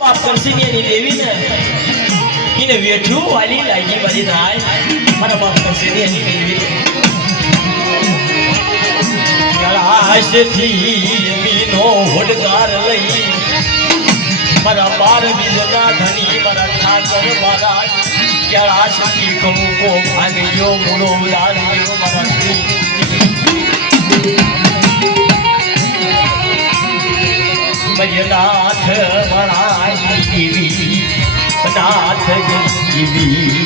બાપ કરશીની દેવી ને એને વેઠ્યું વાલી લાગી બધી નાય મારા બાપ કરશીની દેવી કળાશથી મીનો હોડકાર લઈ મારા બાર બીજના ધણી મારા ઠાકર મારા કળાશથી કણુકો ભાગ્યો મૂળો ઉડાડ્યો મારા નાથ વણાય દેવી નાથ દેવી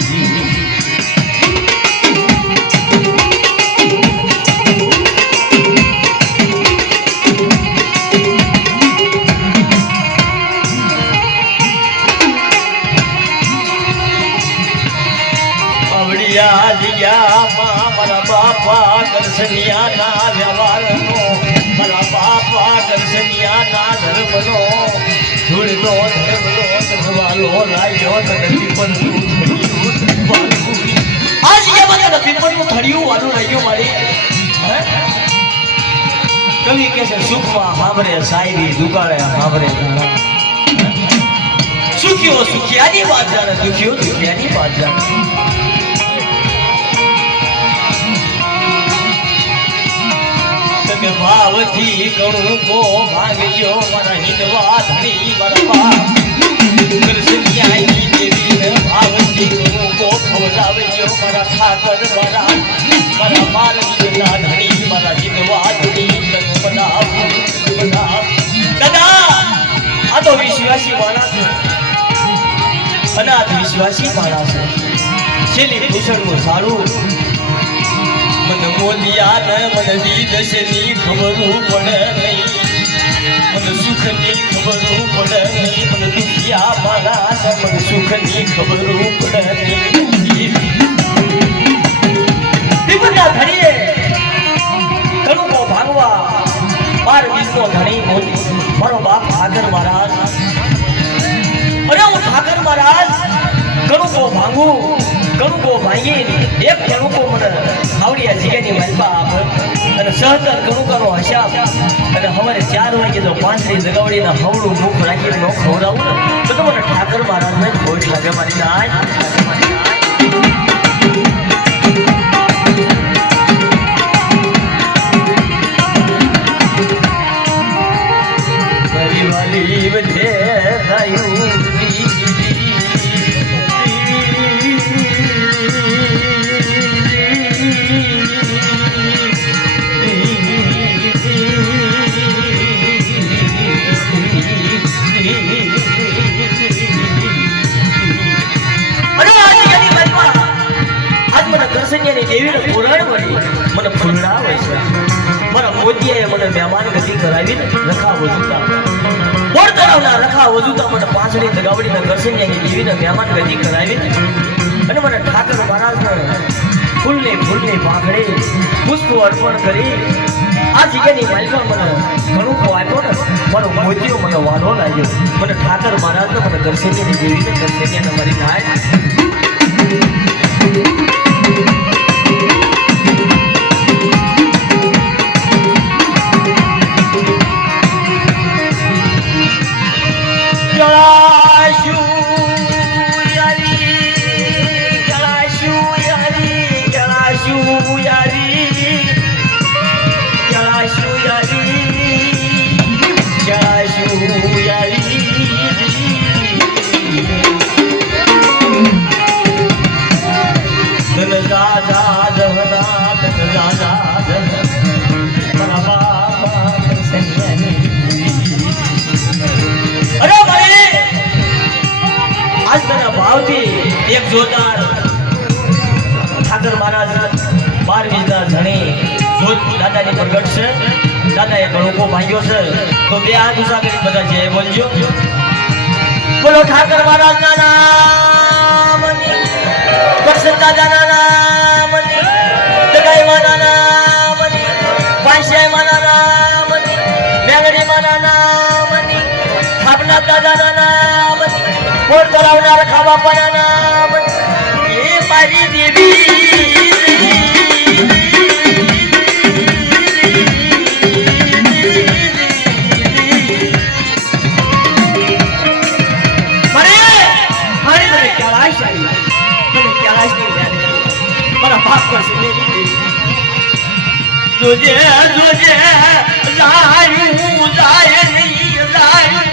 અવળિયા દિયા મારા બાપા દર્શનિયા ના વ્યવહારનો મારા બાપા દર્શનિયા ના ધર્મનો ધૂળનો ધર્મનો ધર્મવાલો લાગ્યો તને પીપળનું થડિયું આ જગ્યામાં તને પીપળનું થડિયું વાલું લાગ્યું મારી કવિ કહે છે સુખમાં હાંભરે શાયરી દુકાળે હાંભરે સુખ્યો સુખિયાની વાત જાણે દુખ્યો દુખિયાની વાત જાણે ભાવથી કણું કો ભાગ્યો મારા હિંદવા ધણી મારા બાપ કૃષ્ણિયાની દેવી ભાવથી કણું કો ખવડાવ્યો મારા ઠાકર મારા બાર બીજના ધણી મારા હિંદવા ધણી દાદા આ તો વિશ્વાસી માણસ અનાથ વિશ્વાસી માણસ છેલ્લી ભૂષણનું સારું मन मोदिया न मन दीदश नी खबरू पड़े नहीं मन सुख नी खबरू पड़े नहीं मन दुखिया माना न मन सुख नी खबरू पड़े नहीं विपदा धड़िए कणु को भागवा बार बीज को धड़ी मारो बाप ठाकर महाराज अरे वो ठाकर महाराज कणु को भांगू कणु को भांगी एक कणु को मन आवड़िया जिगानी मलबा आप અને સહતર કણુકાનો હસાબ અને હવારે 4 વાગે જો પાંચરી જગાવડીના હવળું મુખ રાખીને નો ખવડાવું ને તો તમને ઠાકર મહારાજને ખોટ લાગે મારી નાય વાલી વધે થયું દેવીને પુરાણ વળી મને ફૂલડાવે છે મારા મોદીએ મને મહેમાન ગતિ કરાવીને રખા વજુતા બોર તળાવના રખા વજુતા મને પાંચડી દગાવડીને કરસનિયાની દેવીને મહેમાન ગતિ કરાવીને અને મને ઠાકર મહારાજને ફૂલની પાંખડી પુષ્પ અર્પણ કરી આ જગ્યાની માલિકા મને ઘણું આપ્યો ને મારો મોદીઓ મને વાલો લાગ્યો મને ઠાકર મહારાજને મને કરસનિયાની દેવીને કરસનિયાને મારી નાય એક જોરદાર ઠાકર મહારાજ 12 બીજના ધણી જોત દાદાની પ્રગટ છે દાદાએ ઘણું ભાગ્યો છે તો બે હાથ ઊંચા કરી બધા જય બોલજો બોલો ઠાકર મહારાજના નામની કૃષ્ણ દાદાના નામની જગાઈ માના નામની વાંશિયાઈ માના નામની મેંગડી માના નામની થાપના દાદાના નામની બોર તળાવના રખા બાપાના નામ એ મારી દેવી જોજે જોજે જાયું જાય નહીં મારી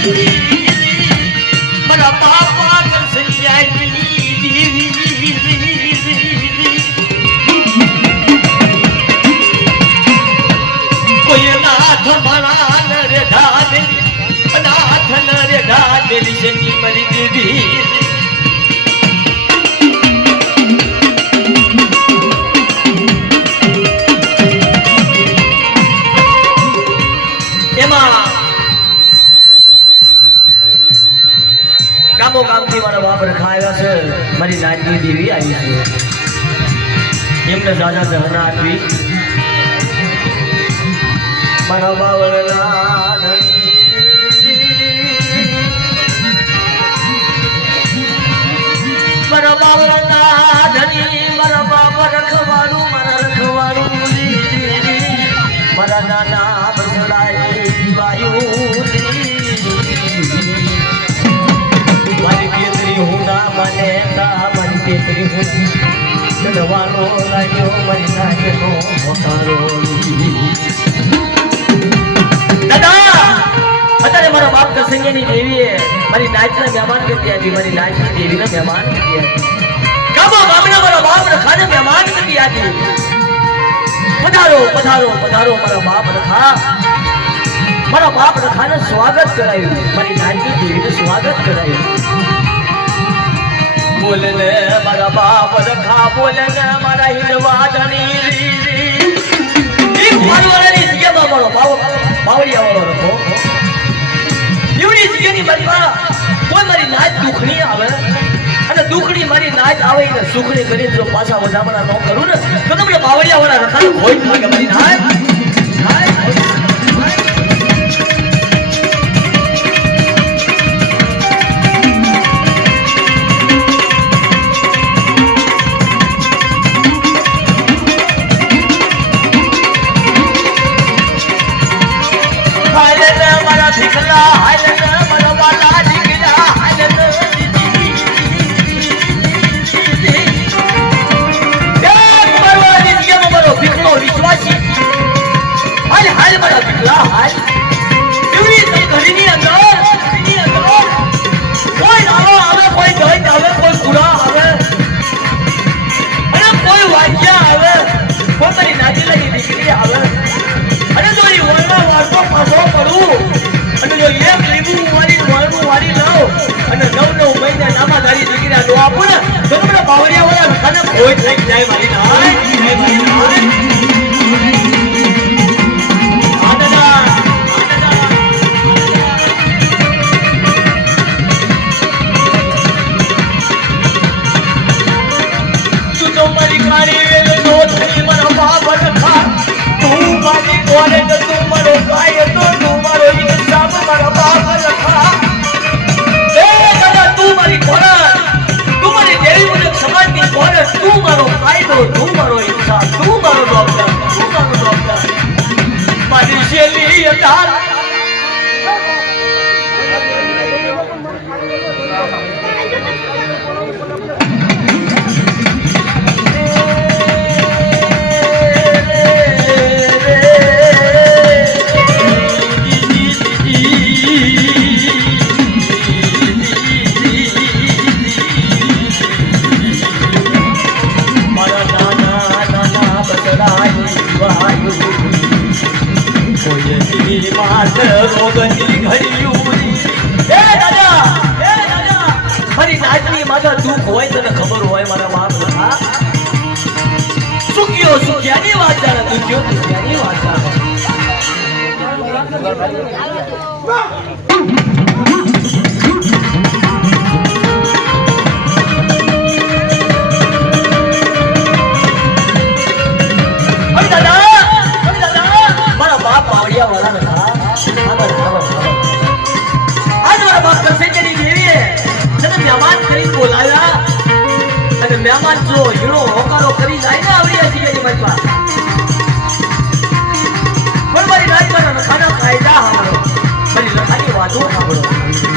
દેવી મારા બાપા કરશે દેવી કોઈ નાથ મારા નરે ઢાલે નાથ નરે ઢાલે શની મારી દેવી ગામો ગામથી મારા બાપ રખાયા છે મારી નાનની દેવી આવી છે એમને દાદા દહના આપી મારા બાવળના મારા બાવળના ધની મારા બાપ રખવાડું મારા નાના બસડાય વાયુ મારી પેતરી હું ના મને મારી પેતરી હું ચડવાનો લાગ્યો મારી નાચનો હોકારો દાદા અત્યારે મારા બાપ કસંગેની દેવીએ મારી નાચના મહેમાન કરતી આપી મારી નાચની દેવીને મહેમાન કરતી આપી ગામો ગામના મારા બાપ રખાને મહેમાન કરતી આપી પધારો પધારો પધારો મારા બાપ રખા મારા બાપ રખાને સ્વાગત કરાયું મારી નાનકી દેવીને સ્વાગત કરાયું બોલે ને મારા બાપ રખા બોલે ને મારા હિંદવા ધણી એક મારવાળાની જગ્યામાં મારો બાવળિયા વાળો રખો એવડી જગ્યાની મારી કોઈ મારી નાચ દુખણી આવે અને દુખણી મારી નાચ આવે ને સુખણી કરી જો પાછા વધામણા ન કરું ને તો તમને બાવળિયા વાળા રખાને હોય લાગે મારી નાચ બાવળિયા વાળા રખાને કોઈ થઈ જાય મારી નાય તું તો મારી કાળી વેલ નો થઈ મારા બાપ રખા તું મારી કોને તો તું મારો કાય તો તું મારો ઇન્સાફ મારા બાપ રખા એ દાદા તું મારી કોને સમાજની કોને તું મારો ફાયદો તું મારો ઇન્સાફ તું મારો ડોક્ટર મારી શેલી અતાર રોગની ઘડિયું એ દાદા મારી નાચની માથા દુઃખ હોય તને ખબર હોય મારા બાપ રખા સુખ્યો સુખ્યાની વાત જાણે દુખ્યો દુખ્યાની વાત જાણે મારા બાપ બાવળિયા વાળા રખા મહેમાન કરી બોલાવ્યા અને મહેમાન જો હીરો હોકારો કરી જાય ને આવડી જગ્યાની મજબા પણ મારી રાજ પર રખાના કાયદા સાંભળો મારી રખાની વાતો સાંભળો